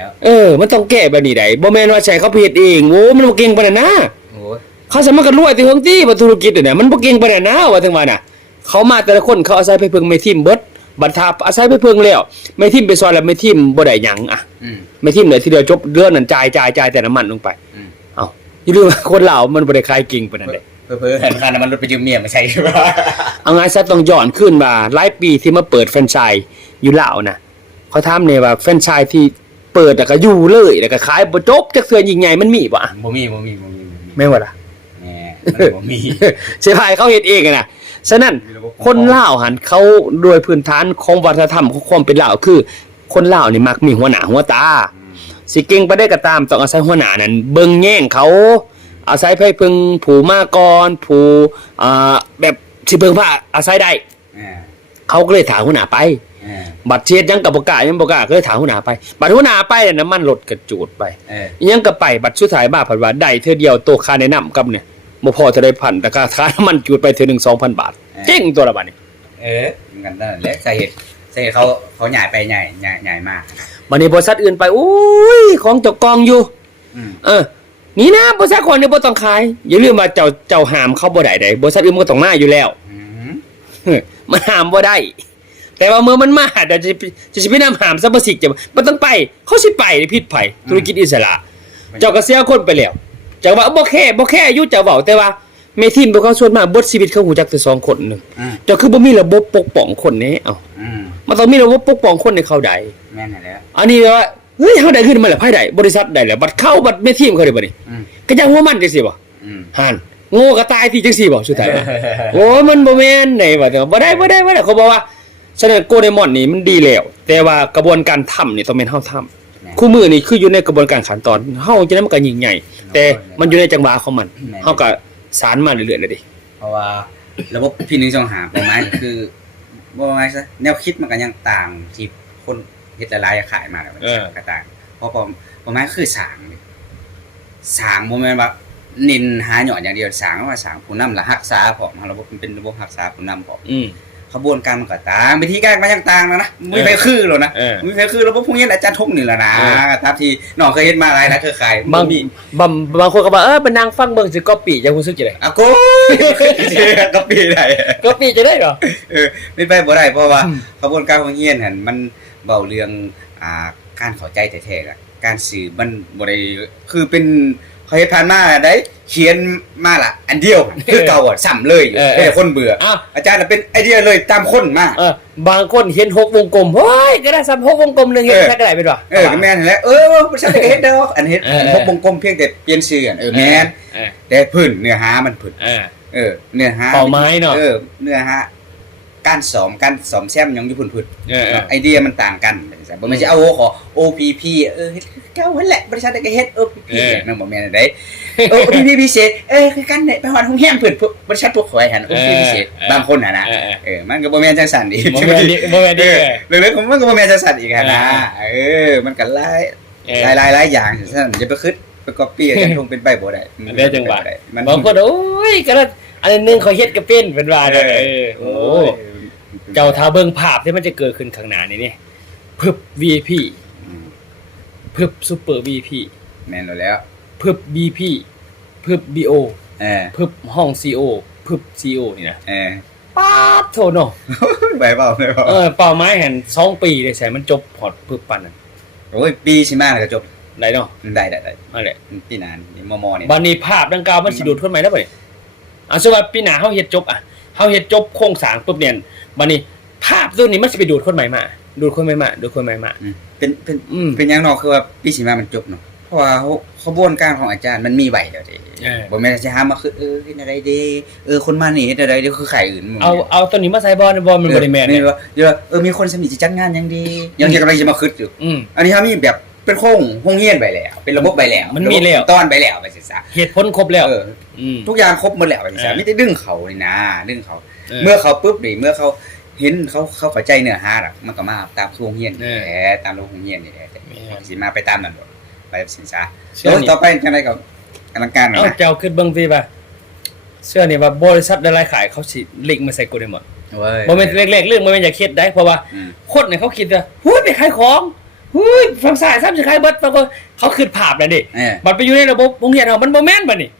แล้วเออ มันต้องแก้แบบนี้ได้บ่แม่นว่าใช้เขาผิดเองโอ้มันบ่เก่งปานนั้นนะโอ้ยเขาสามารถกันรวยที่เฮิงตี้บ่ธุรกิจเนี่ยมันบ่เก่งปานนั้นนะว่าถึงว่าน่ะ เขามาแต่ละคนเขาอาศัยไปเพิ่งแม่ทีมเบิดบัดทาอาศัยไปเพิ่งแล้วแม่ทีมไปซอยแล้วแม่ทีมบ่ได้หยังอะอืม แม่ทีมเลยทีเดียวจบเดือนนั้นจ่ายจ่ายจ่ายแต่น้ำมันลงไปอืม เอ้าอย่าลืมว่าคนลาวมันบ่ได้ขายเก่งปานนั้นเด้ เพื่อเพื่อหันค่าน้ำมันรถไปยืมเมียมาใช้ใช่ป่ะเอาง่ายซะต้องย้อนขึ้นมาหลายปีที่มาเปิดแฟรนไชส์อยู่ลาวนะเขาถามเนี่ยว่าแฟรนไชส์ที่ เปิดแล้วก็อยู่เลยแล้วก็ขายบ่จบจักเทื่อยิ่งใหญ่มันมีบ่อะบ่มีบ่มีบ่มีบ่มีแม่นว่าล่ะแหมมันบ่มีเสียพายเขาเฮ็ดเองอะนะฉะนั้น คนลาวหันเขาโดยพื้นฐานของวัฒนธรรมของความเป็นลาวคือ คนลาวนี่มักมีหัวหน้าหัวตา สิเก่งไปได้ก็ตามต้องอาศัยหัวหน้านั้น เบิ่งแย่งเขา อาศัยไผเพิ่งผู้มาก่อนผู้อ่าแบบสิเบิ่งพาอาศัยได้อ่า เขาก็เลยถามหัวหน้าไปอ่าบัตรเชียดยังกับประกล้าศยังประกล้าศก็เลยถามหัวหน้าไป บัตรหัวหน้าไปเนี่ยน้ำมันลดกระจูดไป เออยังกับไปบัตรชุดถ่ายบ้าผัดว่าได้เท่อเดียวตัวค่าแนะนำกับเนี่ยบ่พอจะได้พันแต่ค่าค่าน้ำมันจูดไปเท่อหนึ่งสองพันบาทเจ๊งตัวละบาทนี่เออเหมือนกันนั่นแหละสาเหตุสาเหตุเขาเขาใหญ่ไปใหญ่ใหญ่ใหญ่มากบันนี้บริษัทอื่นไปอุ้ยของเจ้ากองอยู่ อืมเออนี่นะบริษัทคนเนี่ยบ่ต้องขายอย่าลืมว่าเจ้าเจ้าหามเขาบ่ได้ใดบริษัทอื่นมันก็ต้องมาอยู่แล้วอื มเฮ้ยมันหามบ่ได้ แต่ว่าเมื่อมันมาเดี๋ยวจะจะจะไปนำหามซับสิกจะมันต้องไป เขาสิไปในพิษภัยธุรกิจอิสระ เจ้าก็เสียคนไปแล้วเจ้าว่าบ่แค่บ่แค่อายุเจ้าเว้าแต่ว่าเมทีมพวกเขาส่วนมากบทชีวิตเขาหูจักแต่สองคนหนึงอืมเจ้าคือบ่มีระบบปกป้องคนแน่เอ้าอืมมันต้องมีระบบปกป้องคนในเขาใดแม่นนแหละอันนี้ว่าเฮ้ยเฮาได้ขึ้นมาแล้วไผได้บริษัทได้แล้วบัดเข้าบัดเมทีมเขาได้บ่นี่อืมก็จังหัวมันจังซี่บ่อืมห่าน โง่ก็ตายที่จังซี่บ่สุดท้ายว่าโอ้ยมันบ่แม่นไหนว่าแต่ว่าบ่ได้บ่ได้บ่ได้เขาบอกว่าฉะนั้นโกเดมอนนี่มันดีแล้ว แต่ว่ากระบวนการทำนี่ต้องเป็นเฮาทำคู่มือนี่คืออยู่ในกระบวนการขั้นตอนเฮาจะได้มันก็ยิ่งใหญ่ แต่มันอยู่ในจังหวะของมันเฮาก็สารมาเรื่อยๆเลยดิเพราะว่าระบบพี่หนึ่งสองหาประมาณก็คือบ่ว่าไงซะแนวคิดมันก็ยังต่างที่คนเฮ็ดหลายๆขายมาแล้วมันก็ต่างเพราะประประมาณคือสร้างนี่สร้างบ่แม่นว่า นินหาหยอดอย่างเดียวสร้างว่าสร้างผู้นำและรักษาพร้อมระบบมันเป็นระบบรักษาผู้นำพร้อมอืมขบวนการมันก็ต่างวิธีการมันยังต่างนะนะไม่ไปคือหรอกนะเออไม่ไปคือระบบพวกนี้อาจารย์ทกนี่แหละนะเออตามที่น้องเคยเห็นมาหลายนะเครือข่ายบางมีบางบางคนก็บอกเออเป็นนางฟังเบิ่งสิก๊อปปี้จะรู้สึกจังได๋อะโก้ก็ปีได้ก๊อปปี้จะได้เหรอเออไม่ไปบ่ได้เพราะว่าอืมขบวนการของเฮียนหันมันเบาเรื่องอ่าการเข้าใจแท้ๆอะการสื่อมันบ่ได้คือเป็น เขาเฮ็ดผ่านมาได้เขียนมาละอันเดียวคือเก่าอะซ้ำเลยอยู่เออเออ แต่คนเบื่อ อะอาจารย์น่ะเป็นไอเดียเลยตามคนมา เออบางคนเห็นหกวงกลมเฮ้ยก็ได้ซ้ำหกวงกลมหนึงเห็นเออ แค่ก็ได้เป็นว่เออก็แม่นแหละเออบริษัทเฮ็ดเด้ออันเฮ็ดเอออันเออ พบวงกลมเพียงแต่เปลี่ยนชื่ออันเออแม่นเออแต่พื้นเนื้อหามันพื้นเออเออเนื้อหาเป้าหมายเนาะ เออเนื้อหา การสอมการสอมแซมหยังอยู่พื้นพื้นเออเออ ไอเดียมันต่างกันใช่บ่แม่นสิเอาโอขอ OPP เออเฮ็ดคือเก่าหั่นแหละบริษัทใดก็เฮ็ด OPP เออ นั่นบ่แม่นอันใดเออ OPP พิเศษเออคือกันเนี่ยไปฮอดโรงแรมเพิ่นพวกบริษัทพวกข่อยหั่น OPP พิเศษบางคนน่ะนะเออเออเออมันก็บ่แม่นจังซั่นอีกบ่แม่นดิบ่แม่นดิเออเรื่องๆของมันก็บ่แม่นจังซั่นอีกหั่นนะเออ มันก็หลายเออ หลายหลายหลายอย่างซั่นอย่าไปคิดไปก๊อปปี้กันคงเป็นไปบ่ได้มันได้จังหวะ มันบางคนโอ้ยก็แล้ว อันนึงเขาเฮ็ดก็เป็นเป็นว่าเด้อเออโอ้เจ้าถ้าเบิ่งภาพที่มันจะเกิดขึ้นข้างหน้านี่นี่พึบ VIP อืมพึบซูเปอร์ VIP แม่นแล้วพึบ BP พึบ BO เออพึบห้อง CO พึบ CO นี่นะเออป๊าดโทเนาะไปเปล่าไปเปล่าเออเป้าหมายแห่ง2ปีได้ใส่มันจบพอดพึบปานนั้นโอ้ยปีสิมาแล้วก็จบได้เนาะได้ได้ได้นั่นแหละปีหนานนี่มอมอนี่บัดนี้ภาพดังกล่าวมันสิดูดคนใหม่ได้บ่นี่ อะสมมุติว่าปีหน้าเฮาเฮ็ดจบอะเฮาเฮ็ดจบโครงสร้างปุ๊บเนี่ยบัดนี้ภาพตัวนี้มันสิไปดูดคนใหม่มา ดูดคนใหม่มา ดูดคนใหม่มาอืมเป็นเป็นอืมเป็นหยังเนอกคือว่าปีสิมามันจบเนาะเพราะว่าเขาขบวนการของอาจารย์มันมีไว้แล้วเด้เออ บ่แม่นจะหามาคือเออเฮ็ดอะไรเด้เออคนมานี่เฮ็ดอะไรเด้คือขายอื่นหมดเอาเอาตัวนี้มาใส่บอลบอลมันบ่ได้แม่นเนี่เนี่ยยว่าเดี๋ยวว่าเออมีคนสนิทจะจัดงานหยังดียังจะกำลังจะมาคิดอยู่ อืม อันนี้เขามีแบบ เป็นโครงโรงเรียนไปแล้ว เป็นระบบไปแล้วมันมีแล้วระบบตอนไปแล้วไปศึกษาเหตุผลครบแล้วเอออืมทุกอย่างครบหมดแล้วไปศึกษาเออไม่ได้ดึงเขาเลยนะดึงเขาเออเมื่อเขาปุ๊บนี่เมื่อเขาเห็นเขาเขาเข้าใจเนื้อหาล่ะมันก็มาตามโรงเรียนเออแหละตามโรงเรียนนี่แหละแม่นสิมาไปตามนั้นบ่ไปศึกษาเชื่อแล้วนี่ต่อไปจังไดก็กำลังการหน่อยเอานะเจ้าขึ้นเบิ่งสิว่าเชื่อนี่ว่าบริษัทหลายๆขายเขาสิลิงก์มาใส่กูได้หมดเว้ยบ่แม่นเล็กๆเรื่องบ่แม่นอยากคิดได้เพราะว่าอืมคนเนี่ยเขาคิดว่าหุ้ยไปขายของ เฮ้ยฝั่งซ้ายซ้ำสิใครเบิดบางคนเขาขึ้นภาพแล้วนี่เออ บัดไปอยู่ในระบบโรงเรียนเฮามันบ่แม่นบัดนี่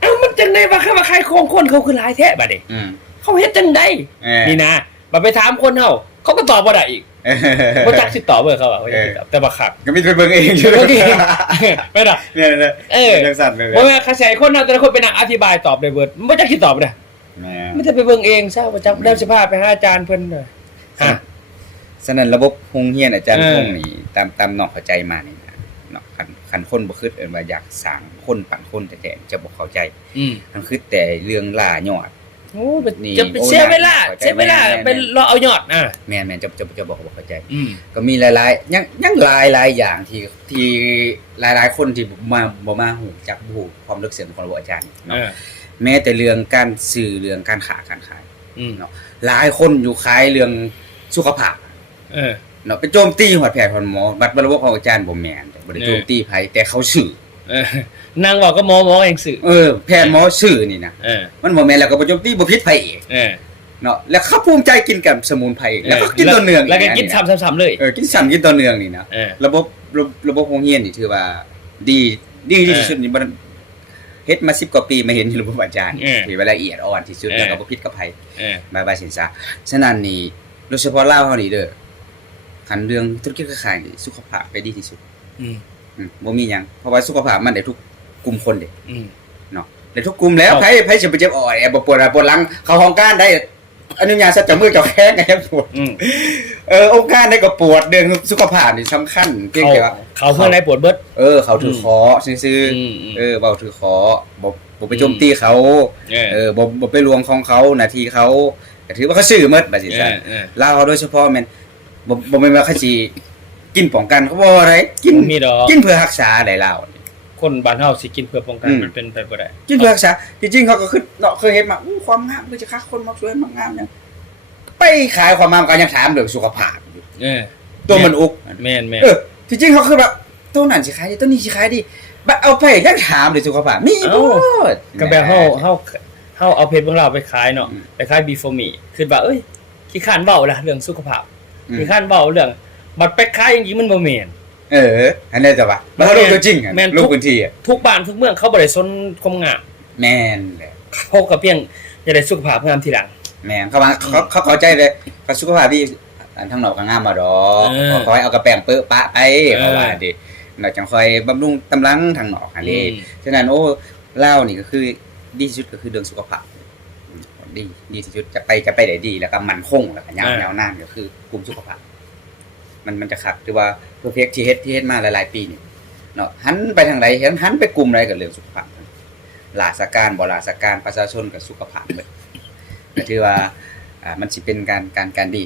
เอ้ามันจังได๋ว่าคำว่าใครโครงคนเขาคือหลายแท้บัดนี่อืมเขาเฮ็ดจังได๋เออนี่นะบัดไปถามคนเฮาเขาก็ตอบบ่ได้อีกเออบ่จักสิตอบเบอร์เขาว่าเขาจะสิตอบแต่บ่คักก็มีไปเบิ่งเองอยู่โอเคไม่ได้เนี่ยเนี่ยเออจังสั่นเลยบ่แม่นเขาใช้คนเฮาแต่ละคนเป็นนักอธิบายตอบได้เบิดบ่จักสิตอบได้ แม่ ไม่ได้ไปเบิ่งเองซะบ่จักได้สภาพไปหาอาจารย์เพิ่นเด้อฮะ ฉะนั้นระบบโรงเรียนอาจารย์เออพงนี่ตามตามน้องเข้าใจมานี่นะเนาะคันคันคนบ่คิดเอิ้นว่าอยากสร้างคนปั่นคนแต่แต่จะบ่เข้าใจอืมมันคือแต่เรื่องล่ายอด โอ้เป็นนี่จะเป็นโอ้เสียเวลาน่าเข้าใจเสียเวลาแม่นๆเป็นรอเอายอดอะแม่นแม่นจะจะจะบอกว่าบ่เข้าใจ อืม ก็มีหลายๆยังยังหลายหลายอย่างที่ที่หลายๆ คนที่บ่มาบ่มาหูจักบ่ฮู้ความลึกซึ้งของระบบอาจารย์เอเนาะอแม้แต่เรื่องการสื่อเรื่องการค้าการขาย อืมเนาะหลายคนอยู่ขายเรื่องสุขภาพ เออเนาะไปโจมตีหัวแพทย์หัวหมอบัดบรรลุของอาจารย์บ่แม่นบ่ได้เออโจมตีไผแต่เขาสื่อเออนางบอกก็หมอหมอเองสื่อเออแพทย์หมอสื่อนี่นะเออมันบ่แม่นแล้วก็บ่โจมตีบ่ผิดไผอีกเออเนาะแล้วเขาภูมิใจกินกับสมุนไพรอีกแล้วก็กินต่อเนื่องแล้วก็กินนะซ้ำๆๆเลยเออกินซ้ำกินต่อเนื่องนี่นะเออระบบระบบระบบโรงเรียนนี่ถือว่า ดีดีที่สุดนี่บ่เฮ็ดมา10กว่าปีมาเห็นอยู่ระบบอาจารย์เออที่ว่าละเอียดอ่อนที่สุดเออแล้วก็บ่ผิดกับไผเออบายบายสินซาฉะนั้นนี่โดยเฉพาะลาวเฮานี่เด้อ คันเรื่องธุรกิจค้าขายนี่สุขภาพไปดีที่สุด อืมอืมบ่มีหยังเพราะว่าสุขภาพมันได้ทุกกลุ่มคนเด้อืม เนาะได้ทุกกลุ่มแล้วครับ ไผไผสิไปเจ็บอ่อยบ่ปวดอะปวดหลัง เข้าห้องการได้ อนุญาตซะจะมือเจ้าแข้งก็ยังปวดอืมเออองค์การได้ก็ปวดเรื่องสุขภาพนี่สำคัญเพียงเขาแต่ว่า เขาเพื่อนได้ปวดเบิด เออ เขาถือคอซื่ออืมอืมๆเออเว้าถือคอบ่บ่ไปโจมตีเขา เออเออบ่บ่ไปลวงของเขาหน้าที่เขาก็ถือว่าเขาซื่อหมดบัดนี้เอซะอเออ ลาวโดยเฉพาะแม่น บ่บ่แม่นว่าเขาสิกินป้องกันเขาบ่อะไรกินบ่มีดอก กินเพื่อรักษาได้ลาวนี่คนบ้านเฮาสิกินเพื่อป้องกันอืม มันเป็นไปบ่ได้กินเพื่อรักษาจริงๆเขาก็คือเนาะเคยเห็นมาอู้ความงามคือจะคักคนมักสวยมักงามเนี่ยไปขายความงามก็ยังถามเรื่องสุขภาพอยู่เออตัวมันอุก แม่นแม่นเออจริงๆเขาคือแบบตัวนั้นสิขายดีตัวนี้สิขายดีบัดเอาไปยังถามเรื่องสุขภาพมีบ่ก็แบบเฮาเฮาเฮาเอาเพจของเราไปขายเนาะอืม ไปขาย before me คือว่าเอ้ยขี้ข้านเว้าล่ะเรื่องสุขภาพอื มขี้ข้านเว้าเรื่อง บัดไปขายจริงๆมันบ่แม่นเอออันนี้แต่ว่าแล้วเขาลงตัวจริงอะแม่นลงพื้นที่อะทุกบ้านทุกเมืองเขาบ่ได้สนความงามแม่นแหละเขาก็เพียงจะได้สุขภาพงามทีหลังแม่นเขาว่าเขาเขาเข้าใจเลยเขาสุขภาพดีอันทางนอกก็งามมาดอกเออเขาคอยเอากระแป้งเปื้อะปะไปเออเขาว่าดิเราจังคอยบำรุงตำลังทางนอกอันนี้อืมฉะนั้นโอ้เล่าวนี่ก็คือดีที่สุดก็คือเรื่องสุขภาพอืม ดีดีที่สุดจะไปจะไปได้ดีแล้วก็มั่นคงแล้วก็ยาวเออ ยาวนานก็คือกลุ่มสุขภาพ มันมันจะขัดหรือว่าเพอร์เฟกที่เฮ็ดที่เฮ็ดมาหลายๆปีนี่เนาะหันไปทางใดเห็นหันไปกลุ่มใดกับเรื่องสุขภาพลาสการบ่ลาสการประชาชนกับสุขภาพหมดก็ถือว่าอ่ามันสิเป็นการการการดี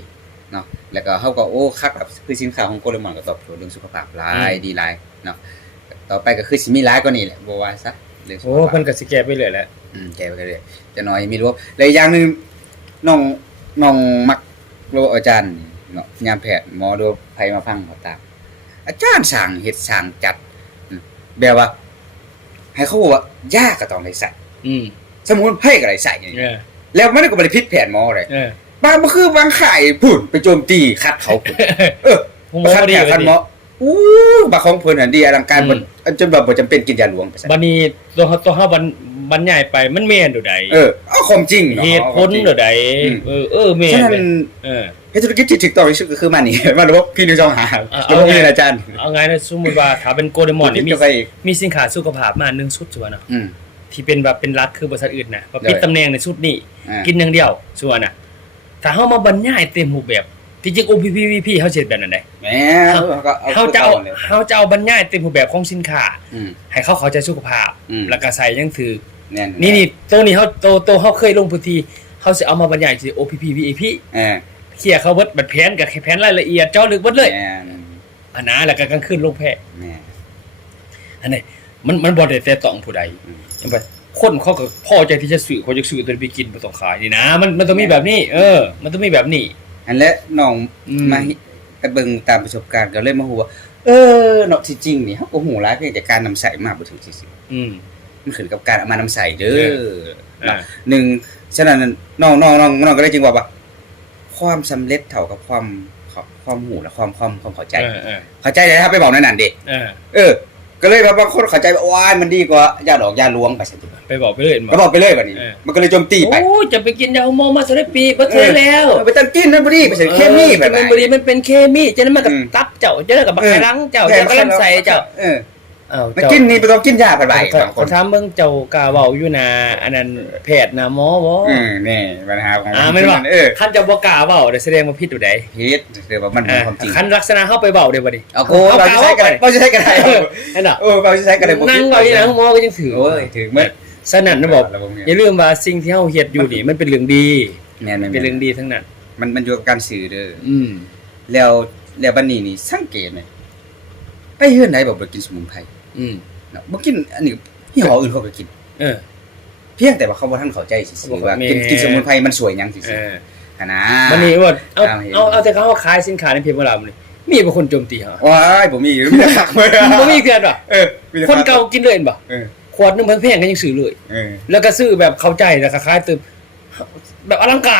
เนาะแล้วก็เฮาก็โอ้คักแบบคือสินค้าของโกลมอนก็ตอบโจทย์เรื่องสุขภาพหลายดีหลายเนาะต่อไปก็คือสิมีหลายกว่านี้แหละบ่ว่าซะเรื่องสุขโอ้ภาพ เพิ่นก็สิแก้ไปเรื่อยแหละ อืมแกไปเรื่อยๆจะน้อยมีรู้แล้วอีกอย่างหนึงน้องน้องมักโลอาจารย์เนาะยามแพทย์หมอดูไผมาฟังเขาตามอาจารย์สั่งเฮ็ดสั่งจัดอืมแบบว่า ให้เขาบอกว่ายาก็ต้องได้ใส่อืมสมุนไพรก็ได้ใส่อย่างเอนี้อแล้วมันก็บ่ได้ผิดแผนหมอเลยเออบางบ่คือบางข่ายพุ่นไปโจมตีคัดเขาพุ่นเออผมบ่คัดดีแผนเลคัดยหมออู้บางของเพิ่นอันดีอลังการบ่จนแบบบ่จำเป็นกินยาหลวงไปซะบัดนี้ตัวเฮาตัวเฮาบรร บรรยายไปมันแม่นดูใดเออเอาความจริงเนาะเหตุผลดูใดอืมเออเออแม่นฉะนั้นแม่นเออเฮ็ดธุรกิจที่ถูกต้องที่สุดก็คือมันนี่มันระบบพี่นิวจองหาเอาระบบเอาไงนี่อาจารย์เอาไงนะสมมุติว่าถ้าเป็นโกลเดมอนนี่มีคิดไปอีกมีสินค้าสุขภาพมาหนึ่งชุดส่วนน่ะอืมที่เป็นแบบเป็นรักคือบริษัทอื่นนะว่าปิดได้ตำแหน่งในชุดนี้อ่ากินอย่างเดียวส่วนน่ะถ้าเฮามาบรรยายเต็มรูปแบบที่จริง OPPVP เฮาสิเฮ็ดแบบนั้นได้แหมเขาก็เฮาจะเอาเลยเฮาจะเอาบรรยายเต็มรูปแบบของสินค้าอืมให้เขาเข้าใจสุขภาพอืมแล้วก็ใส่ยังถือ แน่นนี่นี่ตัวนี้เฮาโตโตเฮาเคยลงพื้นที่เฮาสิเอามาบรรยายที่ OPPVP เออเคลียร์เขาเบิดบัดแผนกับแผนรายละเอียดเจาะลึกเบิดเลยแม่นอันนะแล้วก็กลางคืนลงแพะแม่อันนี้มันมันบ่ได้แต่ต้องผู้ใดอืม จังไปคนเขาก็พอใจที่จะซื้อเขาจะซื้อตัวนี้ไปกินบ่ต้องขายนี่นะมันมันต้องมีแบบนี้ เออ มันต้องมีแบบนี้ อันและน้องอืม มาไปเบิ่งตามประสบการณ์ก็เลยมาฮู้ว่าเออเนาะที่จริงนี่เฮาก็ฮู้หลายเพียงแต่การนำใส่มาบ่ถึงซื่ออืมๆ มันขึ้นกับการเอามานำใส่เด้ออ่าเนาะหนึ่งฉะนั้นน้องน้องน้องน้องก็เลยจึงว่าว่า ความสำเร็จเท่ากับความเข้าความหูและความความความเข้าใจเออเออเข้าใจเลยถ้าไปบอกนั่นนั่นเด็เออเออ ก็เลยแบบบางคนเข้าใจว่าว้ายมันดีกว่ายาดอกยาลวงไปสิไปบอกไปเลยก็บอกไปเลยแบบนี้เออมันก็เลยโจมตีไปโอ้จะไปกินยาฮอร์โมนมาสได้ปีบ่เทอแล้วไปตั้งกินนั่นบ่ดีไปใส่เคมีแบบมันบ่ดีมันเป็นเคมีจะนั้นมันกับอืมตับเจ้าจะนั้นกับบักไข่ลังเจ้าจะกับลำไส้เจ้า เอออ้าวมาเจ้ากินนี่บ่ต้องกินยาไปไปขอบางขคอนถามเบิ่งเจ้ากาเว้าอยู่นะอันนั้นแพทย์นะหมอบ่อืมนี่ปัญหาของอ่าแม่นบ่เออคันเจะบ่กล้าเว้าได้แสดงว่าผิดอยู่ใดผิดคือว่ามันเป็นความจริงคันลักษณะเฮาไปเว้าได้บ่ดิเอาโกเราจะใช้กันได้เราจะใช้กันได้เออนั่นน่ะเออเราจะใช้กันได้บ่นั่งเว้าอยู่นะหมอก็ยังถือโอ้ยถึงมั้ยสนั่นนะบอกระบบเนี่ยอย่าลืมว่าสิ่งที่เฮาเฮ็ดอยู่นี่มันเป็นเรื่องดี แม่นๆเป็นเรื่องดีทั้งนั้น มันมันอยู่กับการสื่อเด้อ อืมแล้วแล้วบัดนี้นี่สังเกตไหมไปเฮือนไหนบอกบ่กินสมุนไพร อืมเนาะบ่กินอันนี้ยี่ห้ออื่นเขาก็กิน เออ เพียงแต่ว่าเขาบ่ทันเข้าใจซื่อๆว่ากินแม่กินสมุนไพรมันสวยหยังเอซื่ออๆหันนะมันนี่ว่าเอาตามเห็นเอาเอาแต่เขาว่าขายสินค้าในเพจของเรานี่มีบ่คนโจมตีเฮาว้ายบ่มีมีแต่คักเว้ยบ่มีเกินบ่เออมีแต่คนเก่ากินเลยเห็นบ่เออขวดหนึงแพงๆก็ยังซื้อเลยเออแล้วก็ซื้อแบบเข้าใจแล้วก็ขายตึมแบบอลังการ